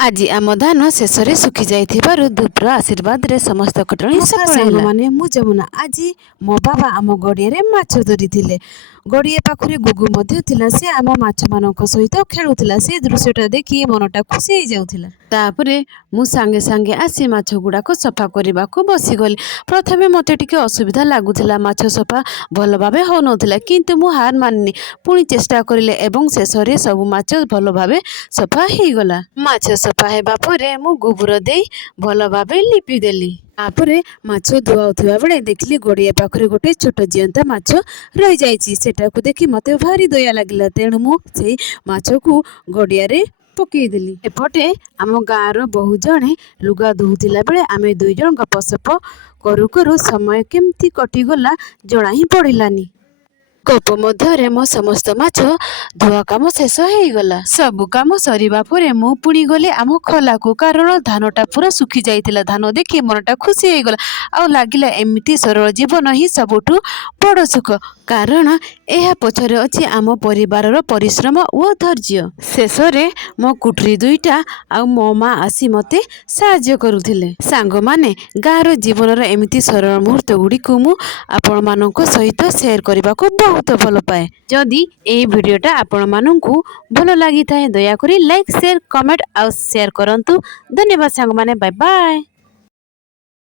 आज आम धान शेष सुखी जाइथिबारु धूपर आशीर्वाद रे समस्त घटना सफल होला। माने मु जमुना आज मो बाबा आम गड़िया रे माछ धरिथिले। गड़िया पाखरे गुगु मध्य थिला। से आम माछ मानक सहित खेलुथिला। से दृश्यटा देखि मनटा खुशी होई जाउथिला। तापरे मु सांगे सांगे आसी माछ गुड़ाको सफा करबा को बसी गली। प्रथमे मते टिके असुविधा लागुथिला। माछ सफा भल भाबे हो नथिला, किंतु मु हार माननी। पुणी चेष्टा करिले एवं शेष रे सब माछ भल भाबे सफा हेई गला। माछ सफा हेबा परे मु गोबर देई भल भाबे लिपि देली। तापरे माछ धुआउथिबा बेले देखली गड़िया पाखरे गोटे छोट जियंता माछ रही जाइछि। सेटाकू देखि मते भारी दया लागिला। तेणु मु सेई माछ को गड़िया रे पकई देली। एपटे आम गाँर बहु जणे लुगा धोउथिला बेले आमे दुई जण गपसप करू करू समय केमती कटिगला जणा ही पड़िलानी। गप मध्यरे मो समस्त माछ धुआ काम शेष हो गला। सब काम सरीबा परे मु पुणी गले आम खला को, कारण धानटा पूरा सुखी जाइतिला। धान देखि मनटा खुशी हो गला। आ लागिला एमिति सरल जीवन ही सबुठु बड़ सुख, कारण एहा पछरे अछि आम परिवारर परिश्रम ओ धैर्य। शेष रे मो कुटरी दुईटा आ मो माँ आसी मते साहाय्य करुथिले। सांग माने गाँर जीवनर एमिति सरल मुहूर्त गुडी को मु आपण मानक सहित शेयर करबा को बहुत भल पाए। जदि एही भिडियोटा आपण मानकू भल लागि थाए दया करी लाइक शेयर कमेंट आ शेयर करंतु। धन्यवाद सांग माने, बाय बाय।